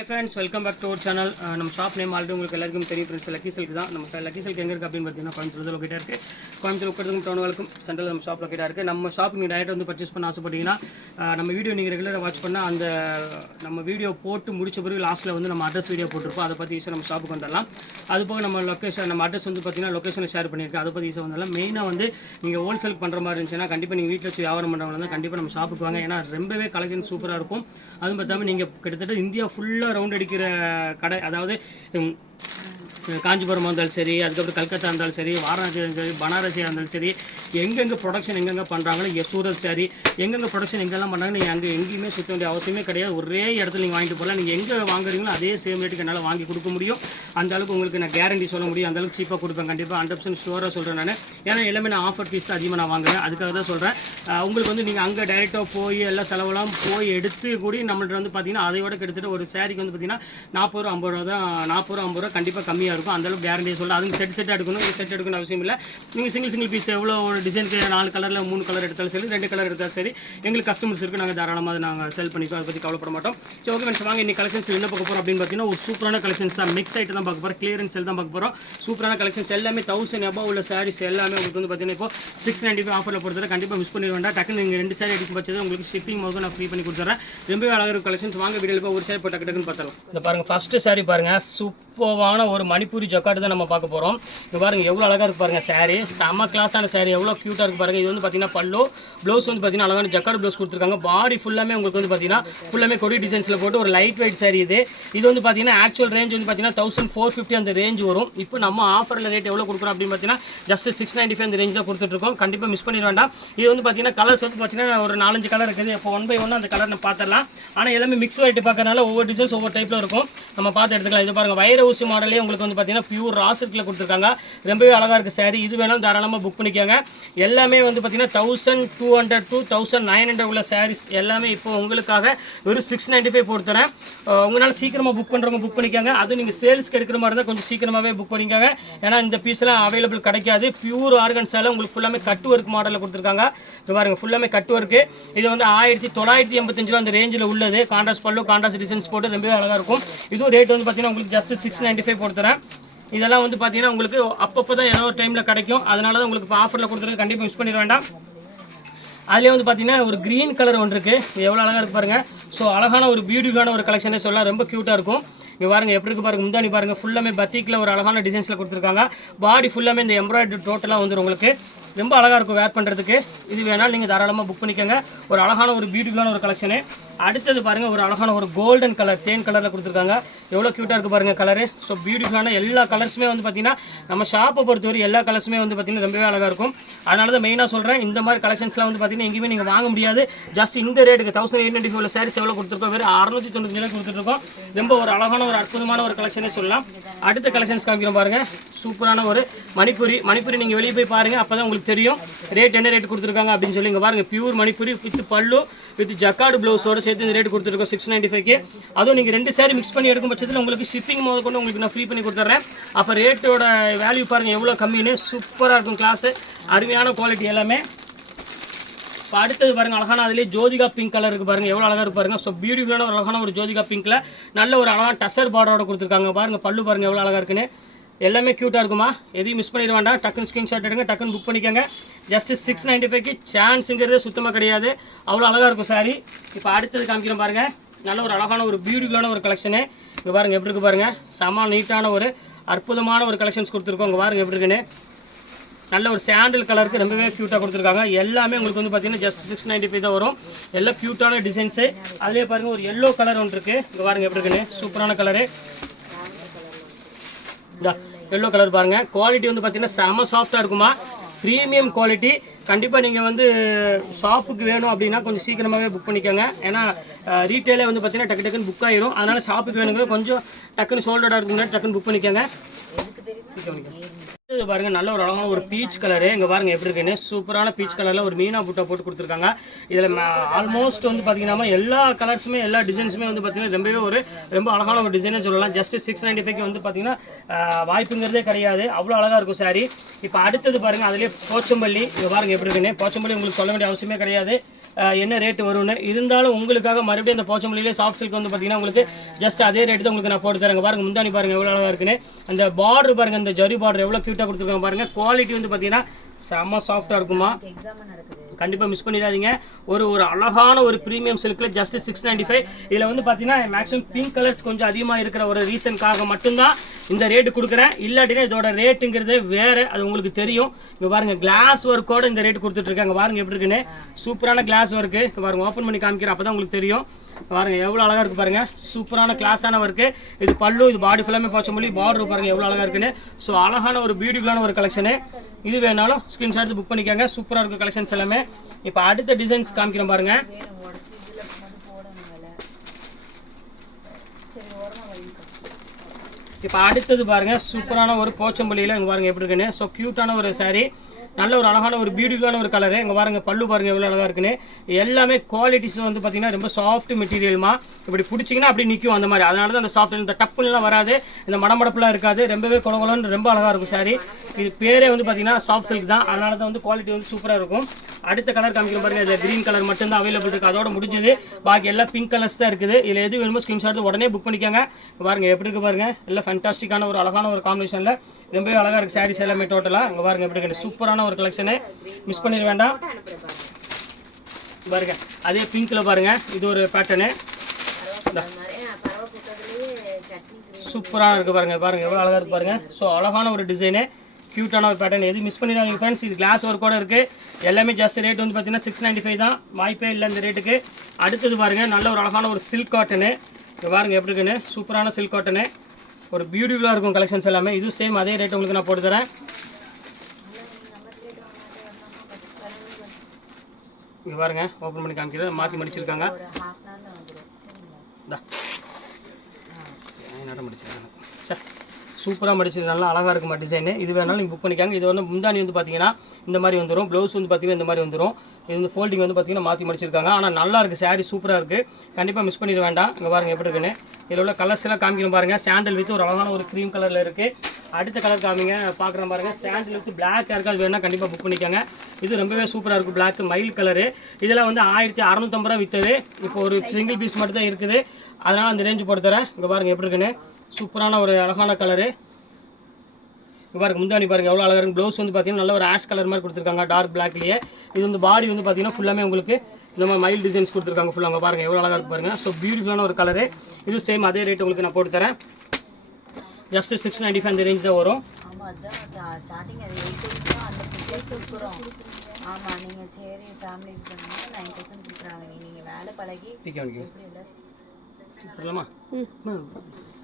Hi friends welcome back to our channel நம்ம shop name already உங்களுக்கு எல்லாருக்கும் தெரியும் ஃப்ரெண்ட்ஸ் லக்கி சில்க் தான். நம்ம லக்கி சில்க் எங்கே இருக்குது அப்படின்னு பார்த்தீங்கன்னா கோயம்புத்தூர் லொக்கேட்டாக இருக்குது கோயம்புத்தூர் உட்கறதுக்கும் டவுன் வரைக்கும் சென்ட்ரல் நம்ம ஷாப் லொக்கேட்டாக இருக்குது நம்ம ஷாப் நீங்கள் டேரெக்டாக வந்து பர்ச்சேஸ் பண்ண ஆசைப்பட்டீங்கன்னா uh, நம்ம வீடியோ நீங்கள் ரெகுலராக வாட்ச் பண்ணால் அந்த நம்ம வீடியோ போட்டு முடிச்ச பிறகு லாஸ்ட்டில் வந்து நம்ம அட்ரஸ் வீடியோ போட்டிருப்போம். அதை பற்றி ஈஸியாக நம்ம ஷாப்புக்கு வந்துடலாம். அது போக நம்ம லொக்கேஷன் நம்ம அட்ரஸ் வந்து பார்த்தீங்கன்னா லொக்கேஷனை ஷேர் பண்ணியிருக்கேன். அதை பற்றி ஈஸியாக வந்துடலாம். மெயினாக வந்து நீங்கள் ஹோல்சேல் பண்ணுற மாதிரி இருந்துச்சுன்னா கண்டிப்பாக நீங்கள் வீட்டில் வச்சு வியாபாரம் பண்ணுறவங்க தான் கண்டிப்பாக நம்ம ஷாப்புக்கு வாங்க. ஏன்னா ரொம்பவே கலெக்ஷன் சூப்பராக இருக்கும். அதுவும் பார்த்தாமல் நீங்கள் கிட்டத்தட்ட இந்தியா ஃபுல்லாக ரவுண்ட் அடிக்கிற கடை அதாவது காஞ்சிபுரமாக இருந்தாலும் சரி அதுக்கப்புறம் கல்கத்தா இருந்தாலும் சரி வாரணாசி இருந்தாலும் சரி பனாரசியாக இருந்தாலும் சரி எங்கெங்கே ப்ரொடக்ஷன் எங்கெங்கே பண்ணுறாங்களோ சூரத் சாரி எங்கெங்கே ப்ரொடக்ஷன் எங்கெல்லாம் பண்ணுறாங்க நீங்கள் அங்கே எங்கேயுமே சுற்ற வேண்டிய அவசியமே கிடையாது. ஒரே இடத்துல நீங்கள் வாங்கிட்டு போகலாம் நீங்கள் எங்கே வாங்குறீங்களோ அதே சேம் ரேட்டுக்கு என்னால் வாங்கி கொடுக்க முடியும். அந்த அளவுக்கு உங்களுக்கு நான் கேரண்டி சொல்ல முடியும். அந்த அளவுக்கு சீப்பாக கொடுப்பேன் கண்டிப்பாக ஹண்ட்ரட் பர்சன்ட் ஷூராக சொல்கிறேன் நான். ஏன்னா எல்லாமே நான் ஆஃபர் பீஸ் தான் அதிகமாக நான் வாங்குவேன் அதுக்காக தான் சொல்கிறேன் உங்களுக்கு வந்து நீங்கள் அங்கே டைரெக்டாக போய் எல்லாம் செலவெல்லாம் போய் எடுத்து கூடி நம்மள்ட்ட வந்து பார்த்தீங்கன்னா அதையோட கிட்டத்தட்ட ஒரு சாரிக்கு வந்து பார்த்தீங்கன்னா நாற்பது ரூபா ஐம்பது ரூபா தான் நாற்பது ரூபா ஐம்பது ரூபா கண்டிப்பாக கம்மியாக இருக்கும். அந்தளவுக்கு அளவுக்கு சொல்லலாம் சொல்ல அதுக்கு செட் செட் எடுக்கணும். செட் எடுக்கணும் அவசியம் இல்லை. நீங்கள் சிங்கிள் சிங்கிள் பீஸ் எவ்வளோ ஒரு டிசைனுக்கு நாலு கலரில் மூணு கலர் எடுத்தாலும் சரி ரெண்டு கலர் எடுத்தாலும் சரி எங்களுக்கு கஸ்டமர்ஸ் இருக்குது நாங்கள் தாராளமாக அதை நாங்கள் செல் பண்ணிக்கோ அதை பற்றி கவலைப்பட மாட்டோம். சரி ஓகே மேம் வாங்க இன்னைக்கு கலெக்ஷன்ஸ் என்ன பார்க்க போகிறோம் அப்படின்னு பார்த்தீங்கன்னா ஒரு சூப்பரான கலெக்ஷன்ஸ் தான். மிக்ஸ் ஐட்டம் தான் பார்க்க போகிறோம் கிளியரன்ஸ் செல் தான் பார்க்க போகிறோம் சூப்பரான கலெக்ஷன்ஸ் எல்லாமே தௌசண்ட் எபோ உள்ள சாரீஸ் எல்லாமே உங்களுக்கு வந்து பார்த்தீங்கன்னா இப்போ சிக்ஸ் நைன்டி ஃபைவ் ஆஃபரில் பொறுத்தவரை கண்டிப்பாக மிஸ் பண்ணி வேண்டாம். டக்குன்னு நீங்கள் ரெண்டு சாரி எடுக்கும் பட்சத்தில் உங்களுக்கு ஷிப்பிங் போது நான் ஃப்ரீ பண்ணி கொடுத்துறேன். ரொம்பவே அழகாக கலெக்ஷன்ஸ் வாங்க வீடியோவில் ஒரு சாரி போட்டு டக்குன்னு பார்த்தலாம் இந்த பாருங்கள் ஃபஸ்ட்டு சாரி சூப்பர் சூப்பரான ஒரு மணிப்பூரி ஜொக்காட்டு தான் நம்ம பார்க்க போகிறோம் இங்கே பாருங்கள் எவ்வளோ அழகாக இருக்கு பாருங்கள் சாரீ செம்ம கிளாஸான சாரீ எவ்வளோ க்யூட்டாக இருக்கு பாருங்கள் இது வந்து பார்த்தீங்கன்னா பல்லு. ப்ளவுஸ் வந்து பார்த்தீங்கன்னா அழகான ஜக்காடு ப்ளவுஸ் கொடுத்துருக்காங்க. பாடி ஃபுல்லாமே உங்களுக்கு வந்து பார்த்தீங்கன்னா ஃபுல்லாமே கொடி டிசைன்ஸில் போட்டு ஒரு லைட் வெயிட் சாரி இது. இது வந்து பார்த்தீங்கன்னா ஆக்சுவல் ரேஞ்ச் வந்து பார்த்தீங்கன்னா தௌசண்ட் ஃபோர் ஃபிஃப்டி அந்த ரேஞ்ச் வரும். இப்போ நம்ம ஆஃபரில் ரேட் எவ்வளோ கொடுக்குறோம் அப்படின்னு பார்த்தீங்கன்னா ஜஸ்ட் சிக்ஸ் நைன்ட்டி ஃபைவ் அந்த ரேஞ்ச் தான் கொடுத்துட்ருக்கோம் கண்டிப்பாக மிஸ் பண்ணிட வேண்டாம். இது வந்து பார்த்தீங்கன்னா கலர்ஸ் வந்து பார்த்தீங்கன்னா ஒரு நாலஞ்சு கலர் இருக்குது. இப்போ ஒன் பை ஒன் அந்த கலர் நம்ம பார்த்துடலாம். ஆனால் எல்லாமே மிக்ஸ் வெரைட்டி பார்க்கறனால ஒவ்வொரு டிசைன்ஸ் ஒவ்வொரு டைப்பில் இருக்கும். நம்ம பார்த்து எடுத்துக்கலாம். இது பாருங்கள் வயிறு ஊசி மாடலே உங்களுக்கு வந்து பார்த்தீங்கன்னா பியூர் ராசில் கொடுத்துருக்காங்க. ரொம்பவே அழகாக இருக்குது சாரி இது வேணாலும் தாராளமாக புக் பண்ணிக்கோங்க. எல்லாமே வந்து பார்த்தீங்கன்னா thousand two hundred two thousand nine hundred உள்ள சாரீஸ் எல்லாமே இப்போ உங்களுக்காக வெறும் சிக்ஸ் நைன்ட்டி ஃபைவ் போட்டுறேன் உங்களால் சீக்கிரமாக புக் பண்ணுறவங்க புக் பண்ணிக்கோங்க. அதுவும் நீங்கள் சேல்ஸ்க்கு எடுக்கிற மாதிரி இருந்தால் கொஞ்சம் சீக்கிரமாகவே புக் பண்ணிக்கோங்க. ஏன்னா இந்த பீஸ்லாம் அவைலபிள் கிடைக்காது. பியூர் ஆர்கன்ஸால் உங்களுக்கு ஃபுல்லாமே கட்டு ஒர்க் மாடலில் கொடுத்துருக்காங்க. இது பாருங்க ஃபுல்லாமே கட்டு ஒர்க்கு இது வந்து ஆயிரத்தி தொள்ளாயிரத்தி எண்பத்தஞ்சு ரூபா அந்த ரேஞ்சில் உள்ளது. கான்ட்ராஸ்ட் பல்லு கான்ட்ராஸ்ட் டிசைன்ஸ் போட்டு ரொம்பவே அழகாக இருக்கும். இதுவும் ரேட் வந்து பார்த்தீங்கன்னா உங்களுக்கு ஜஸ்ட் சிக்ஸ் நைன்ட்டி ஃபைவ் போட்டுறேன் இதெல்லாம் வந்து பார்த்தீங்கன்னா உங்களுக்கு அப்பப்போ தான் ஏதோ ஒரு டைமில் கிடைக்கும். அதனால தான் உங்களுக்கு இப்போ ஆஃபரில் கொடுத்துருக்கு கண்டிப்பாக மிஸ் பண்ணிட வேண்டாம். அதுலேயே வந்து பார்த்தீங்கன்னா ஒரு க்ரீன் கலர் ஒன்று இருக்குது இது எவ்வளோ அழகாக இருக்கு பாருங்க. ஸோ அழகான ஒரு பியூட்டிஃபுல்லான ஒரு கலெக்ஷனே சொல்லலாம். ரொம்ப க்யூட்டாக இருக்கும். இங்கே பாருங்க எப்படி இருக்கு பாருங்க. முந்தானி பாருங்க. ஃபுல்லாமே பத்திக்கில் ஒரு அழகான டிசைன்ஸில் கொடுத்துருக்காங்க. பாடி ஃபுல்லாமே இந்த எம்ப்ராய்டரி டோட்டலாக வந்துடும் உங்களுக்கு. ரொம்ப அழகாக இருக்கும் வேர் பண்ணுறதுக்கு இது வேணாலும் நீங்கள் தாராளமாக புக் பண்ணிக்கோங்க. ஒரு அழகான ஒரு பியூட்டிஃபுல்லான ஒரு கலெக்ஷனு அடுத்தது பாருங்கள் ஒரு அழகான ஒரு கோல்டன் கலர் தேன் கலரில் கொடுத்துருக்காங்க. எவ்வளோ க்யூட்டாக இருக்குது பாருங்கள் கலரு ஸோ பியூட்டிஃபுல்லான எல்லா கலர்ஸுமே வந்து பார்த்தீங்கன்னா நம்ம ஷாப்பை பொறுத்தவரை எல்லா கலர்ஸுமே வந்து பார்த்தீங்கன்னா ரொம்பவே அழகாக இருக்கும். அதனால தான் மெயினாக சொல்கிறேன் இந்த மாதிரி கலெக்ஷன்ஸ்லாம் வந்து பார்த்தீங்கன்னா எங்கேயுமே நீங்கள் வாங்க முடியாது. ஜஸ்ட் இந்த ரேட்டுக்கு thousand eight ninety four saris எவ்வளோ கொடுத்துருக்கோம்? வெறும் அறுநூத்தி தொண்ணூற்றி கொடுத்துருக்கோம். ரொம்ப ஒரு அழகான ஒரு அற்புதமான ஒரு கலெக்ஷனே சொல்லலாம். அடுத்த கலெக்ஷன்ஸ் காமிக்கிறோம் பாருங்கள் சூப்பரான ஒரு மணிப்பூரி. மணிப்பூரி நீங்கள் வெளியே போய் பாருங்கள் அப்போ தான் உங்களுக்கு தெரியும். ரேட் என்ன ரேட் கொடுத்துருக்காங்க அப்படின்னு சொல்லி இங்கே பாருங்கள் pure Manipuri with pallu with jacquard ப்ளவுஸோட சேர்த்து இந்த ரேட் கொடுத்துருக்கோம் சிக்ஸ் நைன்ட்டி ஃபைவ்க்கு அதுவும் நீங்கள் ரெண்டு சாரி மிக்ஸ் பண்ணி எடுக்கும் பட்சத்தில் உங்களுக்கு ஷிப்பிங் முதல் கொண்டு உங்களுக்கு நான் ஃப்ரீ பண்ணி கொடுத்துட்றேன் அப்போ ரேட்டோட வேல்யூ பாருங்கள் எவ்வளோ கம்மின்னு சூப்பராக இருக்கும் கிளாஸு அருமையான குவாலிட்டி எல்லாமே. இப்போ அடுத்தது பாருங்க அழகான அதுலேயே ஜோதிகா பிங்க் கலர் இருக்குது பாருங்க. எவ்வளோ அழகாக இருக்கு பாருங்க. ஸோ பியூட்டிஃபுல்லான ஒரு அழகான ஒரு ஜோதிகா பிங்க்கில் நல்ல ஒரு அழகான டசர் பார்டரோட கொடுத்துருக்காங்க. பாருங்க பல்லு பாருங்கள் எவ்வளோ அழகாக இருக்குன்னு. எல்லாமே க்யூட்டாக இருக்குமா? எதையும் மிஸ் பண்ணிட வேண்டாம். டக்குன்னு ஸ்க்ரீன்ஷாட் எடுங்க டக்குன்னு புக் பண்ணிக்கோங்க. ஜஸ்ட் சிக்ஸ் நைன்ட்டி ஃபைவ்க்கு சான்ஸுங்கிறது சுத்தமாக கிடையாது. அவ்வளோ அழகாக இருக்கும் சாரி இப்போ அடுத்தது காமிக்கிறோம் பாருங்கள் நல்ல ஒரு அழகான ஒரு பியூட்டிஃபுல்லான ஒரு கலெக்ஷனு இங்கே பாருங்க எப்படி இருக்கு பாருங்கள் செம நீட்டான ஒரு அற்புதமான ஒரு கலெக்ஷன்ஸ் கொடுத்துருக்கோம். இங்கே பாருங்க எப்படி இருக்குன்னு. நல்ல ஒரு சாண்டில் கலருக்கு ரொம்பவே க்யூட்டாக கொடுத்துருக்காங்க. எல்லாமே உங்களுக்கு வந்து பார்த்தீங்கன்னா ஜஸ்ட் சிக்ஸ் நைன்ட்டி ஃபைவ் தான் வரும். எல்லாம் க்யூட்டான டிசைன்ஸு அதுலேயே பாருங்கள் ஒரு எல்லோ கலர் ஒன்று இருக்குது இங்கே பாருங்க எப்படி இருக்குன்னு. சூப்பரான கலரு எல்லோ கலர் பாருங்கள் குவாலிட்டி வந்து பார்த்தீங்கன்னா செம சாஃப்டாக இருக்குமா? ப்ரீமியம் குவாலிட்டி கண்டிப்பாக நீங்கள் வந்து ஷாப்புக்கு வேணும் அப்படின்னா கொஞ்சம் சீக்கிரமாகவே புக் பண்ணிக்கோங்க. ஏன்னா ரீட்டெயிலே வந்து பார்த்தீங்கன்னா டக்கு டக்குன்னு புக் ஆயிரும். அதனால் ஷாப்புக்கு வேணுங்க. கொஞ்சம் டக்குன்னு சோல்டோட இருக்கு முன்னாடி டக்குன்னு புக் பண்ணிக்கோங்க. இது பாருங்க நல்ல ஒரு அழகான ஒரு பீச் கலரு இங்க பாருங்க எப்படி இருக்குன்னு. சூப்பரான பீச் கலர்ல ஒரு மீனா புட்டா போட்டு கொடுத்துருக்காங்க. இதுல ஆல்மோஸ்ட் வந்து பாத்தீங்கன்னா எல்லா கலர்ஸுமே எல்லா டிசைன்ஸுமே வந்து பாத்தீங்கன்னா ரொம்பவே ஒரு ரொம்ப அழகான ஒரு டிசைனே சொல்லலாம். ஜஸ்ட் சிக்ஸ் நைன்டி ஃபைவ் வந்து பாத்தீங்கன்னா வாய்ப்புங்கிறதே கிடையாது. அவ்வளோ அழகா இருக்கும் சாரி இப்போ அடுத்தது பாருங்க அதுலயே போச்சம்பள்ளி. இங்க பாருங்க எப்படி இருக்குன்னு. போச்சம்பள்ளி உங்களுக்கு சொல்ல வேண்டிய அவசியமே கிடையாது. என்ன ரேட்டு வரும்னு. இருந்தாலும் உங்களுக்காக மறுபடியும் இந்த போச்சம்பள்ளியிலே சாஃப்ட் சில்க் வந்து பார்த்தீங்கன்னா உங்களுக்கு ஜஸ்ட் அதே ரேட்டு தான் உங்களுக்கு நான் போட்டு தரேங்க. பாருங்க முந்தானி பாருங்கள் எவ்வளோ அழகாக இருக்குன்னு. அந்த பார்டர் பாருங்க இந்த ஜரி பார்டர் எவ்வளோ க்யூட்டாக கொடுத்துருக்காங்க பாருங்கள் குவாலிட்டி வந்து பார்த்தீங்கன்னா செம்ம சாஃப்டாக இருக்குமா. எக்ஸாம் நடக்குது. கண்டிப்பாக மிஸ் பண்ணிடாதீங்க. ஒரு ஒரு அழகான ஒரு ப்ரீமியம் சில்கில் ஜஸ்ட் சிக்ஸ் நைன்டி ஃபைவ் இதில் வந்து பார்த்தீங்கன்னா மேக்ஸிமம் பிங்க் கலர்ஸ் கொஞ்சம் அதிகமாக இருக்கிற ஒரு ரீசனுக்காக மட்டும்தான் இந்த ரேட்டு கொடுக்குறேன். இல்லாட்டினா இதோட ரேட்டுங்கிறது வேறு. அது உங்களுக்கு தெரியும். இங்கே பாருங்க கிளாஸ் ஒர்க்கோட இந்த ரேட் கொடுத்துட்ருக்காங்க பாருங்கள் எப்படி இருக்குன்னு. சூப்பரான கிளாஸ் ஒர்க்கு பாருங்கள் ஓப்பன் பண்ணி காமிக்கிறேன். அப்போ தான் உங்களுக்கு தெரியும். பாருங்க எவ்வளோ அழகாக இருக்கு பாருங்க. சூப்பரான கிளாஸான ஒர்க்கு இது பல்லு இது பாடி ஃபுல்லாமே பார்த்து சொல்லி பார்டர் பாருங்க எவ்வளோ அழகாக இருக்குன்னு. ஸோ அழகான ஒரு பியூட்டிஃபுல்லான ஒரு கலெக்ஷனு இது வேணாலும் ஸ்க்ரீன்ஷாட் புக் பண்ணிக்கோங்க. சூப்பராக இருக்கும் கலெக்ஷன்ஸ் எல்லாமே. இப்போ அடுத்த டிசைன்ஸ் காமிக்கிறோம் பாருங்க வேணும் உடச்சி இதில் மட்டும் போடணும் விலை சரி ஓரமாக வைக்கோ இப்போ அடுத்தது பாருங்க சூப்பரான ஒரு போச்சம்பள்ளியில் இங்கே பாருங்க எப்படி இருக்குன்னு. ஸோ க்யூட்டான ஒரு சாரீ நல்ல ஒரு அழகான ஒரு பியூட்டிஃபுல்லான ஒரு கலரு இங்கே பாருங்க பல்லு பாருங்க எவ்வளோ அழகாக இருக்குன்னு. எல்லாமே குவாலிட்டிஸ் வந்து பார்த்திங்கன்னா ரொம்ப சாஃப்ட் மெட்டீரியல்மா இப்படி பிடிச்சிங்கன்னா அப்படி நிற்கும் அந்த மாதிரி. அதனால தான் அந்த சாஃப்ட் இந்த டப்புலாம் வராது. இந்த மடமடப்புலாம் இருக்காது. ரொம்பவே குளகுலன்னு ரொம்ப அழகாக இருக்கும் சாரி இது பேரே வந்து பார்த்தீங்கன்னா சாஃப்ட் சில்க் தான். அதனால தான் வந்து குவாலிட்டி வந்து சூப்பராக இருக்கும். அடுத்த கலர் காமிக்கிற பாருங்க இதில் க்ரீன் கலர் மட்டும்தான் அவைலபிள் இருக்குது அதோட முடிஞ்சது. பாக்கி எல்லாம் பிங்க் கலர்ஸ் தான் இருக்குது. இதில் எது வேணுமோ ஸ்கிரீன்ஷாட் உடனே புக் பண்ணிக்கோங்க. பாருங்கள் எப்படி இருக்கு பாருங்கள் எல்லாம் ஃபேண்டாஸ்டிக்கான ஒரு அழகான ஒரு காம்பினேஷனில் ரொம்பவே அழகாக இருக்குது சாரீஸ் எல்லாமே டோட்டலாக அங்கே பாருங்கள் எப்படி இருக்கு? சூப்பரான ஒரு கலெக்ஷனு மிஸ் பண்ணிட வேண்டாம். பாருங்க அதே பிங்க்கில் பாருங்கள் இது ஒரு பேட்டர்னு சூப்பராக சூப்பரான இருக்குது பாருங்க பாருங்கள் எவ்வளோ அழகாக இருக்குது பாருங்கள் ஸோ அழகான ஒரு டிசைனு க்யூட்டான ஒரு பேட்டர்ன் எது மிஸ் பண்ணிடாதீங்க ஃப்ரெண்ட்ஸ் இது கிளாஸ் ஒர்க்கோட இருக்குது எல்லாமே ஜஸ்ட் ரேட் வந்து பார்த்தீங்கன்னா சிக்ஸ் நைன்டி ஃபைவ் தான். வாய்ப்பே இல்லை இந்த ரேட்டுக்கு அடுத்தது பாருங்கள் நல்ல ஒரு அழகான ஒரு சில்க் காட்டனு இங்கே பாருங்கள் எப்படி இருக்குன்னு? சூப்பரான சில்க் காட்டனு ஒரு பியூட்டிஃபுல்லாக இருக்கும் கலெக்ஷன்ஸ் எல்லாமே. இது சேம் அதே ரேட் உங்களுக்கு நான் போட்டு தரேன். இங்கே பாருங்க ஓப்பன் பண்ணி காமிக்கிறது. மாற்றி மடிச்சிருக்காங்க ஒரு ஹாஃப் அன் ஹவரில் வந்துடும் சரிங்களா இந்தா நட முடிச்சிருக்காங்க சார் சூப்பராக மடிச்சது நல்லா அழகாக இருக்குமா டிசைனு இது வேணாலும் நீங்கள் புக் பண்ணிக்காங்க. இது வந்து முந்தானி வந்து பார்த்தீங்கன்னா இந்த மாதிரி வந்துடும் ப்ளவுஸ் வந்து பார்த்தீங்கன்னா இந்த மாதிரி வந்துடும் இது வந்து ஃபோல்டிங் வந்து பார்த்தீங்கன்னா மாற்றி மடிச்சிருக்காங்க. ஆனால் நல்லா இருக்குது சாரீ சூப்பராக இருக்குது கண்டிப்பாக மிஸ் பண்ணிட வேண்டாம். இங்கே பாருங்கள் எப்படி இருக்குன்னு. இதில் உள்ள கலர்ஸ் எல்லாம் காமிக்கணும் பாருங்கள் சாண்டல் வித் ஒரு அழகான ஒரு க்ரீம் கலரில் இருக்குது அடுத்த கலர் காமிங்க. பார்க்குறேன் பாருங்க. சாண்டல் வித் பிளாக் யாருக்காவது வேணால் கண்டிப்பாக புக் பண்ணிக்கோங்க. இது ரொம்பவே சூப்பராக இருக்கும் பிளாக் மயில் கலரு இதெல்லாம் வந்து ஆயிரத்தி அறநூற்றம்பது ரூபா விற்றது இப்போ ஒரு சிங்கிள் பீஸ் மட்டும் தான் இருக்குது. அதனால் அந்த ரேஞ்சு போட்டு தரேன் இங்கே பாருங்க எப்படி இருக்குன்னு. சூப்பரான ஒரு அழகான கலரு இங்க பாருங்க முந்தாணி பாருங்க எவ்வளோ அழகாக இருக்கும் ப்ளவுஸ் வந்து பார்த்தீங்கன்னா நல்ல ஒரு ஆஷ் கலர் மாதிரி கொடுத்துருக்காங்க டார்க் பிளாக்லேயே இது வந்து பாடி வந்து பார்த்தீங்கன்னா ஃபுல்லாமே உங்களுக்கு இந்த மாதிரி மைல் டிசைன்ஸ் கொடுத்துருக்காங்க ஃபுல்லாக அங்கே பாருங்க எவ்வளோ அழகாக இருக்கு பாருங்க. ஸோ பியூட்டிஃபுல்லான ஒரு கலரு இது சேம் அதே ரேட் உங்களுக்கு நான் போட்டு தரேன். ஜஸ்ட் சிக்ஸ் நைன்டி ஃபைவ் அந்த ரேஞ்ச் தான் வரும். ஆமாம் நீங்கள் சரி ஃபேமிலி நைன் தௌசண்ட் கொடுக்குறாங்க. நீங்கள் வேலை பழகி டிக்கே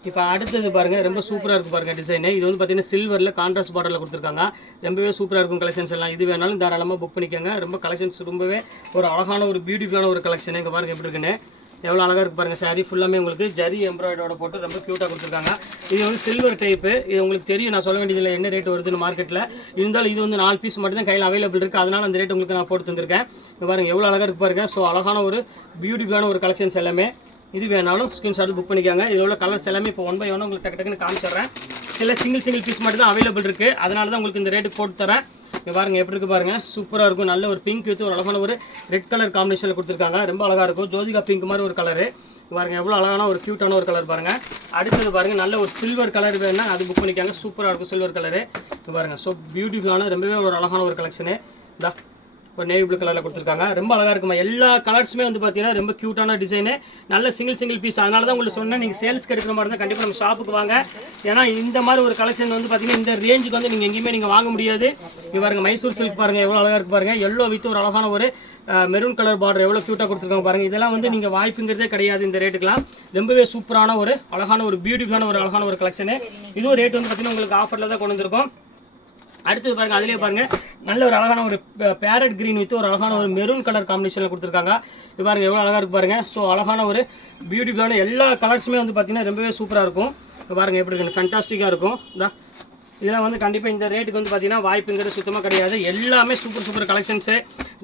இப்போ அடுத்தது பாருங்கள் ரொம்ப சூப்பராக இருக்கும் பாருங்க டிசைனு இது வந்து பார்த்தீங்கன்னா சில்வரில் கான்ட்ராஸ்ட் பார்டரில் கொடுத்துருக்காங்க. ரொம்பவே சூப்பராக இருக்கும் கலெக்ஷன்ஸ் எல்லாம். இது வேணாலும் தாராளமாக புக் பண்ணிக்கோங்க. ரொம்ப கலெக்ஷன்ஸ் ரொம்பவே ஒரு அழகான ஒரு பியூட்டிஃபுல்லான ஒரு கலெக்ஷன் இங்கே பாருங்கள் எப்படி இருக்குன்னு. எவ்வளோ அழகாக இருக்கு பாருங்கள் saree ஃபுல்லாமே உங்களுக்கு ஜரி எம்ப்ராய்டரோட போட்டு ரொம்ப க்யூட்டாக கொடுத்துருக்காங்க. இது வந்து சில்வர் டைப்பு இது உங்களுக்கு தெரியும் நான் சொல்ல வேண்டியதில்லை என்ன ரேட் வருதுன்னு மார்க்கெட்டில் இருந்தாலும் இது வந்து நாலு பீஸ் மட்டும் தான் கையில் அவைலபிள் இருக்குது அதனால் அந்த ரேட் உங்களுக்கு நான் போட்டு தந்திருக்கேன். பாருங்கள் எவ்வளோ அழகாக இருக்கு பாருங்க. ஸோ அழகான ஒரு பியூட்டிஃபுல்லான ஒரு கலெக்ஷன்ஸ் எல்லாமே. இது வேணாலும் ஸ்க்ரீன்ஷாட் புக் பண்ணிக்காங்க. இதில் உள்ள கலர்ஸ் எல்லாமே இப்போ ஒன் பை ஒன் உங்களுக்கு டக்கு டக்குன்னு காமிச்சிடுறேன் சில சிங்கிள் சிங்கிள் பீஸ் மட்டும் தான் அவைலபிள் இருக்குது அதனால தான் உங்களுக்கு இந்த ரேட்டு போட்டு தரேன். பாருங்கள் எப்படி இருக்கு பாருங்கள் சூப்பராக இருக்கும். நல்ல ஒரு பிங்க் வித் ஒரு அழகான ஒரு ரெட் கலர் காம்பினேஷனில் கொடுத்துருக்காங்க. ரொம்ப அழகாக இருக்கும். ஜோதிகா பிங்க் மாதிரி ஒரு கலரு பாருங்க எவ்வளோ அழகான ஒரு க்யூட்டான ஒரு கலர் பாருங்கள் அடுத்தது பாருங்கள் நல்ல ஒரு சில்வர் கலர் வேணும்னா அது புக் பண்ணிக்காங்க. சூப்பராக இருக்கும் சில்வர் கலரு பாருங்கள் ஸோ பியூட்டிஃபுல்லான ரொம்பவே ஒரு அழகான ஒரு கலெக்ஷனு இதா ஒரு நேவி ப்ளூ கலரில் கொடுத்துருக்காங்க. ரொம்ப அழகாக இருக்குமா? எல்லா கலர்ஸுமே வந்து பார்த்தீங்கன்னா ரொம்ப க்யூட்டான டிசைனு நல்ல சிங்கிள் சிங்கிள் பீஸ் அதனால தான் உங்களுக்கு சொன்னேன். நீங்கள் சேல்ஸ்க்கு எடுக்கிற மாதிரி தான் கண்டிப்பாக நம்ம ஷாப்புக்கு வாங்க. ஏன்னா இந்த மாதிரி ஒரு கலெக்ஷன் வந்து பார்த்தீங்கன்னா இந்த ரேஞ்சுக்கு வந்து நீங்கள் எங்கேயுமே நீங்கள் வாங்க முடியாது. இங்கே பாருங்கள் மைசூர் சில்க் பாருங்கள் எவ்வளோ அழகாக இருக்கு பாருங்கள் எல்லோ வித் ஒரு அழகான ஒரு மெரூன் கலர் பார்டர் எவ்வளோ க்யூட்டாக கொடுத்துருக்காங்க பாருங்கள் இதெல்லாம் வந்து நீங்கள் வாய்ப்புங்கிறதே கிடையாது இந்த ரேட்டுக்குலாம் ரொம்பவே சூப்பரான ஒரு அழகான ஒரு பியூட்டிஃபுல்லான ஒரு அழகான ஒரு கலெக்ஷனு இதுவும் ரேட் வந்து பார்த்தீங்கன்னா உங்களுக்கு ஆஃபரில் தான் கொண்டு வந்திருக்கோம். அடுத்தது பாருங்க அதிலே பாருங்க. நல்ல ஒரு அழகான ஒரு பேரட் கிரீன் வித் ஒரு அழகான ஒரு மெரூன் கலர் காம்பினேஷனில் கொடுத்துருக்காங்க. இது பாருங்க எவ்வளோ அழகாக இருக்கு பாருங்க. ஸோ அழகான ஒரு பியூட்டிஃபுல்லான எல்லா கலர்ஸுமே வந்து பார்த்தீங்கன்னா ரொம்பவே சூப்பராக இருக்கும். பாருங்கள் பாருங்க எப்படி இருக்குது ஃபென்டாஸ்டிக்காக இருக்கும். இதா இதெல்லாம் வந்து கண்டிப்பாக இந்த ரேட்டுக்கு வந்து பார்த்தீங்கன்னா வாய்ப்புங்கிறது சுத்தமாக கிடையாது. எல்லாமே super super collections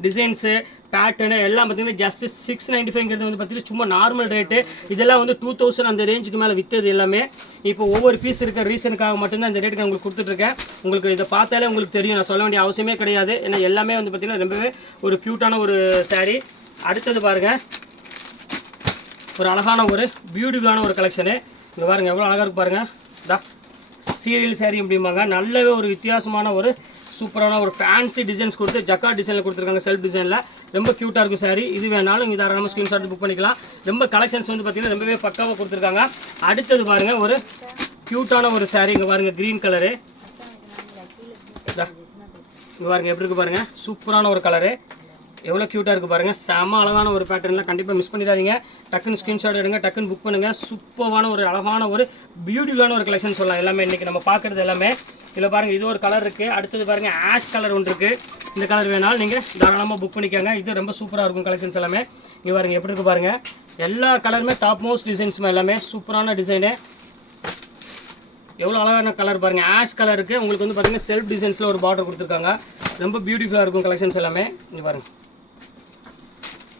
designs pattern எல்லாம் பார்த்தீங்கன்னா ஜஸ்ட் சிக்ஸ் நைன்டி ஃபைவ்ங்கிறது வந்து பார்த்தீங்கன்னா சும்மா நார்மல் ரேட்டு இதெல்லாம் வந்து டூ தௌசண்ட் அந்த ரேஞ்சுக்கு மேலே விற்றது எல்லாமே. இப்போ ஒவ்வொரு பீஸ் இருக்கிற ரீசனுக்காக மட்டும்தான் இந்த ரேட்டுக்கு நான் உங்களுக்கு கொடுத்துட்ருக்கேன். உங்களுக்கு இதை பார்த்தாலே உங்களுக்கு தெரியும். நான் சொல்ல வேண்டிய அவசியமே கிடையாது. ஏன்னா எல்லாமே வந்து பார்த்திங்கன்னா ரொம்பவே ஒரு க்யூட்டான ஒரு சாரீ அடுத்தது பாருங்கள் ஒரு அழகான ஒரு பியூட்டிஃபுல்லான ஒரு கலெக்ஷனு இங்கே பாருங்கள் எவ்வளோ அழகாக இருக்கு பாருங்கள் தா சீரியல் சேரீ அப்படிம்பாங்க. நல்லாவே ஒரு வித்தியாசமான ஒரு சூப்பரான ஒரு ஃபேன்சி டிசைன்ஸ் கொடுத்து ஜக்கா டிசைனில் கொடுத்துருக்காங்க செல்ஃப் டிசைனில் ரொம்ப க்யூட்டாக இருக்கும் சாரி இது வேணாலும் இங்கே தாராளமாக ஸ்க்ரீன்ஷாட் புக் பண்ணிக்கலாம். ரொம்ப கலெக்ஷன்ஸ் வந்து பார்த்தீங்கன்னா ரொம்பவே பக்காவாக கொடுத்துருக்காங்க. அடுத்தது பாருங்கள் ஒரு க்யூட்டான ஒரு சாரீ இங்கே பாருங்கள் க்ரீன் கலரு இங்கே பாருங்கள் எப்படி இருக்கு பாருங்கள் சூப்பரான ஒரு கலரு எவ்வளோ க்யூட்டாக இருக்குது பாருங்கள் செம அழகான ஒரு பேட்டர்னில் கண்டிப்பாக மிஸ் பண்ணிடாதீங்க. டக்குன்னு ஸ்க்ரீன்ஷாட் எடுங்க டக்குன்னு புக் பண்ணுங்கள் சூப்பரான ஒரு அழகான ஒரு பியூட்டிஃபுல்லான ஒரு கலெக்ஷன் சொல்லலாம். எல்லாமே இன்றைக்கி நம்ம பார்க்குறது எல்லாமே. இதில் பாருங்கள் இது ஒரு கலர் இருக்குது அடுத்தது பாருங்கள் ஆஷ் கலர் ஒன்று இருக்குது இந்த கலர் வேணாலும் நீங்கள் தாராளமாக புக் பண்ணிக்கோங்க. இது ரொம்ப சூப்பராக இருக்கும் கலெக்ஷன்ஸ் எல்லாமே. இங்கே பாருங்கள் எப்படி இருக்குது பாருங்கள் எல்லா கலருமே டாப் மோஸ்ட் டிசைன்ஸுமே எல்லாமே. சூப்பரான டிசைனு எவ்வளோ அழகான கலர் பாருங்கள் ஆஷ் கலருக்கு உங்களுக்கு வந்து பார்த்தீங்கன்னா செல்ஃப் டிசைன்ஸில் ஒரு பார்டர் கொடுத்துருக்காங்க. ரொம்ப பியூட்டிஃபுல்லாக இருக்கும் கலெக்ஷன்ஸ் எல்லாமே. இங்கே பாருங்கள்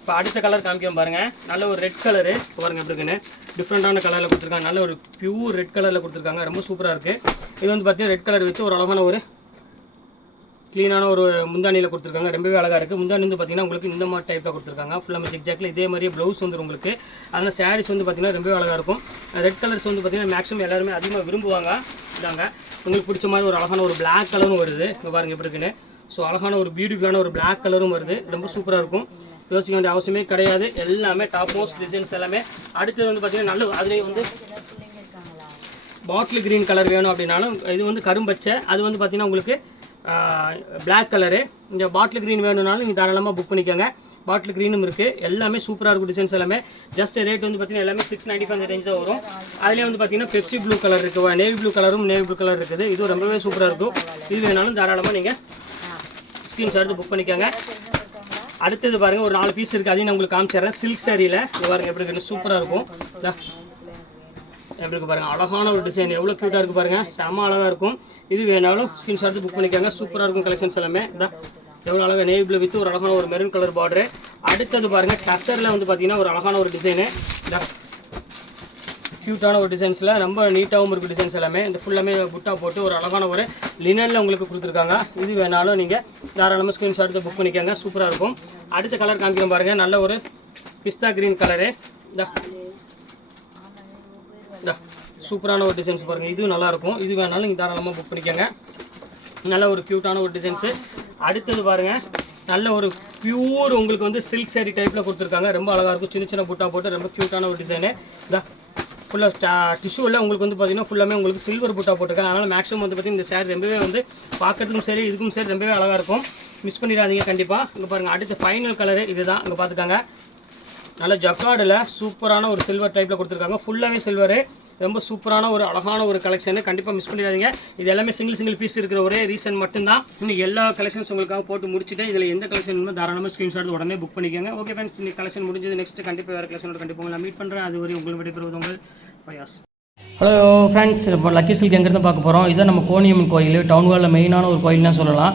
இப்போ அடுத்த கலர் காமிக்கிறோம் பாருங்கள் நல்ல ஒரு ரெட் கலரு பாருங்க எப்படி இருக்குன்னு. டிஃப்ரெண்ட்டான கலரில் கொடுத்துருக்காங்க. நல்ல ஒரு பியூர் ரெட் கலரில் கொடுத்துருக்காங்க. ரொம்ப சூப்பராக இருக்குது இது வந்து பார்த்தீங்கன்னா ரெட் கலர் வச்சு ஒரு அழகான ஒரு க்ளீனான ஒரு முந்தானியில் கொடுத்துருக்காங்க. ரொம்பவே அழகாக இருக்குது முந்தானி வந்து பார்த்தீங்கன்னா உங்களுக்கு இந்த மாதிரி டைப்பில் கொடுத்துருக்காங்க. ஃபுல்லாக ஜிக்ஜாக்கில் இதே மாதிரியே ப்ளவுஸ் வந்து உங்களுக்கு. அதனால் சாரீஸ் வந்து பார்த்திங்கன்னா ரொம்பவே அழகாக இருக்கும். ரெட் கலர்ஸ் வந்து பார்த்தீங்கன்னா மேக்ஸிமம் எல்லாருமே அதிகமாக விரும்புவாங்க. இதாங்க. உங்களுக்கு பிடிச்ச மாதிரி ஒரு அழகான ஒரு பிளாக் கலரும் வருது. இங்கே பாருங்கள் எப்படி இருக்குன்னு. ஸோ அழகான ஒரு பியூட்டிஃபுல்லான ஒரு பிளாக் கலரும் வருது. ரொம்ப சூப்பராக இருக்கும். யோசிக்க வேண்டிய அவசியமே கிடையாது. எல்லாமே டாப் மோஸ்ட் டிசைன்ஸ் எல்லாமே. அடுத்தது வந்து பார்த்தீங்கன்னா நல்ல அதுலேயே வந்து பாட்டில் க்ரீன் கலர் வேணும் அப்படின்னாலும் இது வந்து கரும்பச்சை. அது வந்து பார்த்தீங்கன்னா உங்களுக்கு பிளாக் கலரு இந்த பாட்டில் க்ரீன் வேணும்னாலும் நீங்கள் தாராளமாக புக் பண்ணிக்கோங்க. பாட்டில் க்ரீனும் இருக்குது எல்லாமே சூப்பராக இருக்கும் டிசைன்ஸ் எல்லாமே. ஜஸ்ட் ரேட் வந்து பார்த்தீங்கன்னா எல்லாமே சிக்ஸ் நைன்டி ஃபைவ் ரேஞ்ச் தான் வரும். அதுலேயே வந்து பார்த்தீங்கன்னா பெப்சி ப்ளூ கலர் இருக்குது நேவி ப்ளூ கலரும் நேவி ப்ளூ கலர் இருக்குது. இது ரொம்பவே சூப்பராக இருக்கும். இது வேணாலும் தாராளமாக நீங்கள் ஸ்க்ரீன்ஷாட் எடுத்து புக் பண்ணிக்கோங்க. அடுத்தது பாருங்கள் ஒரு நாலு பீஸ் இருக்குது அதையும் நான் உங்களுக்கு காமிச்சிடுறேன். சில்க் சாரியில் இது பாருங்க எப்படி இருக்குன்னு சூப்பராக இருக்கும். எப்படி இருக்கு பாருங்க அழகான ஒரு டிசைன் எவ்வளோ க்யூட்டாக இருக்கு பாருங்க. செம அழகாக இருக்கும். இது வேணாலும் ஸ்க்ரீன்ஷாட் புக் பண்ணிக்காங்க. சூப்பராக இருக்கும் கலெக்ஷன்ஸ் எல்லாமே. இதா எவ்வளோ அழகாக நேவியில் வித்து ஒரு அழகான ஒரு மெரூன் கலர் பார்டரு அடுத்தது பாருங்க டசரில் வந்து பார்த்தீங்கன்னா ஒரு அழகான ஒரு டிசைனு இதா க்யூட்டான ஒரு டிசைன்ஸில் ரொம்ப நீட்டாகவும் இருக்குது டிசைன்ஸ் எல்லாமே. இந்த ஃபுல்லாமே புட்டா போட்டு ஒரு அழகான ஒரு லினனில் உங்களுக்கு கொடுத்துருக்காங்க. இது வேணாலும் நீங்கள் தாராளமாக ஸ்க்ரீன்ஷாட் எடுத்து புக் பண்ணிக்கோங்க. சூப்பராக இருக்கும். அடுத்த கலர் காமிக்கிறோம் பாருங்கள் நல்ல ஒரு பிஸ்தா க்ரீன் கலரு இந்த. சூப்பரான ஒரு டிசைன்ஸ் பாருங்கள் இதுவும் நல்லாயிருக்கும் இது வேணாலும் நீங்கள் தாராளமாக புக் பண்ணிக்கோங்க. நல்ல ஒரு க்யூட்டான ஒரு டிசைன்ஸு அடுத்தது பாருங்கள் நல்ல ஒரு பியூர் உங்களுக்கு வந்து சில்க் சாரி டைப்பில் கொடுத்துருக்காங்க. ரொம்ப அழகாக இருக்கும். சின்ன சின்ன புட்டா போட்டு ரொம்ப க்யூட்டான ஒரு டிசைனு இதா ஃபுல்லாக டிஷ்யூவில் உங்களுக்கு வந்து பார்த்தீங்கன்னா ஃபுல்லாமே உங்களுக்கு சில்வர் புட்டா போட்டிருக்கேன். அதனால் மேக்ஸிமம் வந்து பார்த்தீங்கன்னா இந்த சேர் ரொம்பவே வந்து பார்க்கறதுக்கும் சரி இதுக்கும் சரி ரொம்பவே அழகாக இருக்கும். மிஸ் பண்ணிடாதீங்க கண்டிப்பாக இங்கே பாருங்கள் அடுத்த ஃபைனல் கலரு இதுதான். இங்கே பார்த்துக்காங்க நல்ல ஜக்கார்டில் சூப்பரான ஒரு சில்வர் டைப்பில் கொடுத்துருக்காங்க. ஃபுல்லாகவே சில்வரு ரொம்ப சூப்பரான ஒரு அழகான ஒரு கலெக்ஷனு கண்டிப்பாக மிஸ் பண்ணிடாதீங்க. இது எல்லாமே சிங்கிள் சிங்கிள் பீஸ் இருக்கிற ஒரே ரீசன் மட்டும்தான். இன்னும் எல்லா கலெக்ஷன்ஸ் உங்களுக்காக போட்டு முடிச்சுட்டு இதில் எந்த கலெக்ஷன் தாராளமாக ஸ்க்ரீன்ஷாட் உடனே புக் பண்ணிக்கோங்க. ஓகே ஃப்ரெண்ட்ஸ் இந்த கலெக்ஷன் முடிஞ்சது. நெக்ஸ்ட் கண்டிப்பாக வேறு கலெக்ஷனோட கண்டிப்பாக நான் மீட் பண்ணுறேன் அது வரை உங்களுக்கு விடைபெறுவது உங்கள் பயாஸ் ஹலோ ஃப்ரெண்ட்ஸ் இப்போ லக்கி சில்க் எங்கேருந்து பார்க்க போகிறோம் இதான் நம்ம கோணியம்மன் கோயில் டவுன் ஹாலில் மெயினான ஒரு கோயில்னு சொல்லலாம்.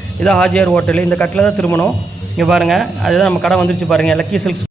இதான் ஹாஜியார் ஹோட்டல். இந்த கட்டில் தான் திரும்பணும். இங்கே பாருங்கள் அதுதான் நம்ம கடை வந்துருச்சு பாருங்கள் லக்கி சில்க்ஸ்